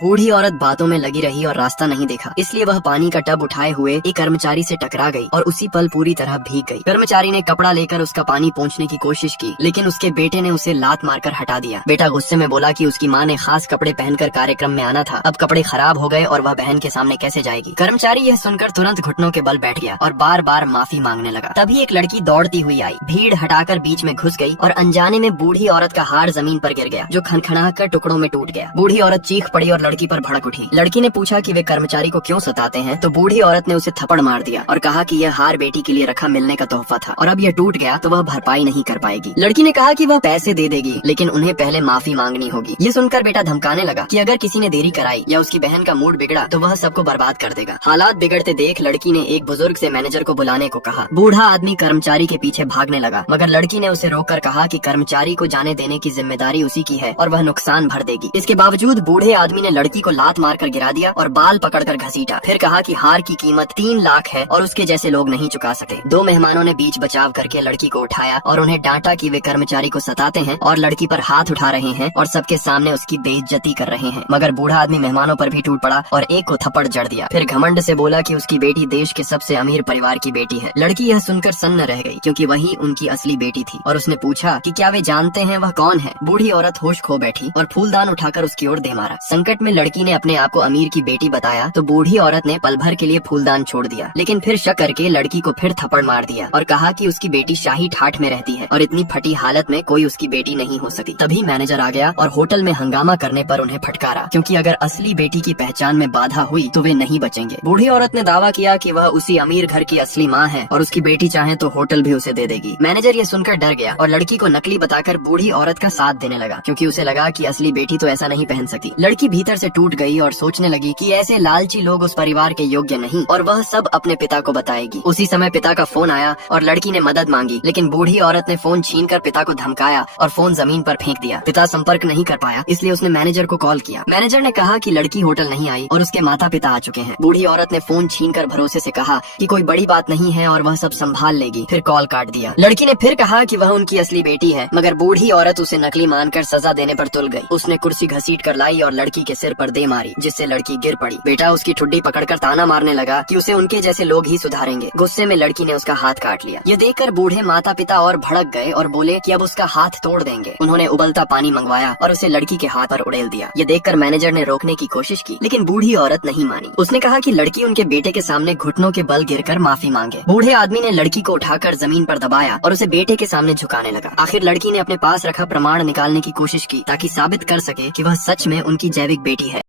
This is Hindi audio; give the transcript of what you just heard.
बूढ़ी औरत बातों में लगी रही और रास्ता नहीं देखा, इसलिए वह पानी का टब उठाए हुए एक कर्मचारी से टकरा गई और उसी पल पूरी तरह भीग गई। कर्मचारी ने कपड़ा लेकर उसका पानी पोंछने की कोशिश की, लेकिन उसके बेटे ने उसे लात मारकर हटा दिया। बेटा गुस्से में बोला कि उसकी माँ ने खास कपड़े पहनकर कार्यक्रम में आना था, अब कपड़े खराब हो गए और वह बहन के सामने कैसे जाएगी। कर्मचारी यह सुनकर तुरंत घुटनों के बल बैठ गया और बार बार माफी मांगने लगा। तभी एक लड़की दौड़ती हुई आई, भीड़ हटाकर बीच में घुस गई और अनजाने में बूढ़ी औरत का हार जमीन पर गिर गया, जो खनखना कर टुकड़ों में टूट गया। बूढ़ी औरत चीख पड़ी और लड़की पर भड़क उठी। लड़की ने पूछा कि वे कर्मचारी को क्यों सताते हैं, तो बूढ़ी औरत ने उसे थप्पड़ मार दिया और कहा कि यह हार बेटी के लिए रखा मिलने का तोहफा था और अब यह टूट गया तो वह भरपाई नहीं कर पाएगी। लड़की ने कहा कि वह पैसे दे देगी, लेकिन उन्हें पहले माफी मांगनी होगी। ये सुनकर बेटा धमकाने लगा कि अगर किसी ने देरी कराई या उसकी बहन का मूड बिगड़ा तो वह सबको बर्बाद कर देगा। हालात बिगड़ते देख लड़की ने एक बुजुर्ग से मैनेजर को बुलाने को कहा। बूढ़ा आदमी कर्मचारी के पीछे भागने लगा, मगर लड़की ने उसे रोककर कहा कि कर्मचारी को जाने देने की जिम्मेदारी उसी की है और वह नुकसान भर देगी। इसके बावजूद बूढ़े आदमी ने लड़की को लात मारकर गिरा दिया और बाल पकड़कर घसीटा, फिर कहा कि हार की कीमत 3 लाख है और उसके जैसे लोग नहीं चुका सके। 2 मेहमानों ने बीच बचाव करके लड़की को उठाया और उन्हें डांटा कि वे कर्मचारी को सताते हैं और लड़की पर हाथ उठा रहे हैं और सबके सामने उसकी बेइज्जती कर रहे हैं। मगर बूढ़ा आदमी मेहमानों पर भी टूट पड़ा और एक को थप्पड़ जड़ दिया, फिर घमंड से बोला कि उसकी बेटी देश के सबसे अमीर परिवार की बेटी है। लड़की यह सुनकर सन्न रह गई, क्योंकि वही उनकी असली बेटी थी, और उसने पूछा कि क्या वे जानते हैं वह कौन है। बूढ़ी औरत होश खो बैठी और फूलदान उठाकर उसकी ओर दे मारा। संकट में लड़की ने अपने आप को अमीर की बेटी बताया तो बूढ़ी औरत ने पल भर के लिए फूलदान छोड़ दिया, लेकिन फिर शक करके लड़की को फिर थप्पड़ मार दिया और कहा कि उसकी बेटी शाही ठाठ में रहती है और इतनी फटी हालत में कोई उसकी बेटी नहीं हो सकती। तभी मैनेजर आ गया और होटल में हंगामा करने पर उन्हें फटकारा, क्योंकि अगर असली बेटी की पहचान में बाधा हुई तो वे नहीं बचेंगे। बूढ़ी औरत ने दावा किया कि वह उसी अमीर घर की असली माँ है और उसकी बेटी चाहे तो होटल भी उसे दे देगी। मैनेजर ये सुनकर डर गया और लड़की को नकली बताकर बूढ़ी औरत का साथ देने लगा, क्योंकि उसे लगा कि असली बेटी तो ऐसा नहीं पहन सकती। लड़की भीतर से टूट गई और सोचने लगी कि ऐसे लालची लोग उस परिवार के योग्य नहीं और वह सब अपने पिता को बताएगी। उसी समय पिता का फोन आया और लड़की ने मदद मांगी, लेकिन बूढ़ी औरत ने फोन छीनकर पिता को धमकाया और फोन जमीन पर फेंक दिया। पिता संपर्क नहीं कर पाया, इसलिए उसने मैनेजर को कॉल किया। मैनेजर ने कहा कि लड़की होटल नहीं आई और उसके माता पिता आ चुके हैं। बूढ़ी औरत ने फोन छीनकर भरोसे से कहा कि कोई बड़ी बात नहीं है और वह सब संभाल लेगी, फिर कॉल काट दिया। लड़की ने फिर कहा कि वह उनकी असली बेटी है, मगर बूढ़ी औरत उसे नकली मानकर सजा देने पर तुल गई। उसने कुर्सी घसीट कर लाई और लड़की के सिर पर दे मारी, जिससे लड़की गिर पड़ी। बेटा उसकी ठुड्डी पकड़कर ताना मारने लगा कि उसे उनके जैसे लोग ही सुधारेंगे। गुस्से में लड़की ने उसका हाथ काट लिया। ये देखकर बूढ़े माता पिता और भड़क गए और बोले कि अब उसका हाथ तोड़ देंगे। उन्होंने उबलता पानी मंगवाया और उसे लड़की के हाथ पर उड़ेल दिया। ये देखकर मैनेजर ने रोकने की कोशिश की, लेकिन बूढ़ी औरत नहीं मानी। उसने कहा कि लड़की उनके बेटे के सामने घुटनों के बल गिरकर माफी मांगे। बूढ़े आदमी ने लड़की को उठाकर जमीन पर दबाया और उसे बेटे के सामने झुकाने लगा। आखिर लड़की ने अपने पास रखा प्रमाण निकालने की कोशिश की, ताकि साबित कर सके कि वह सच में उनकी जैविक बेटी है।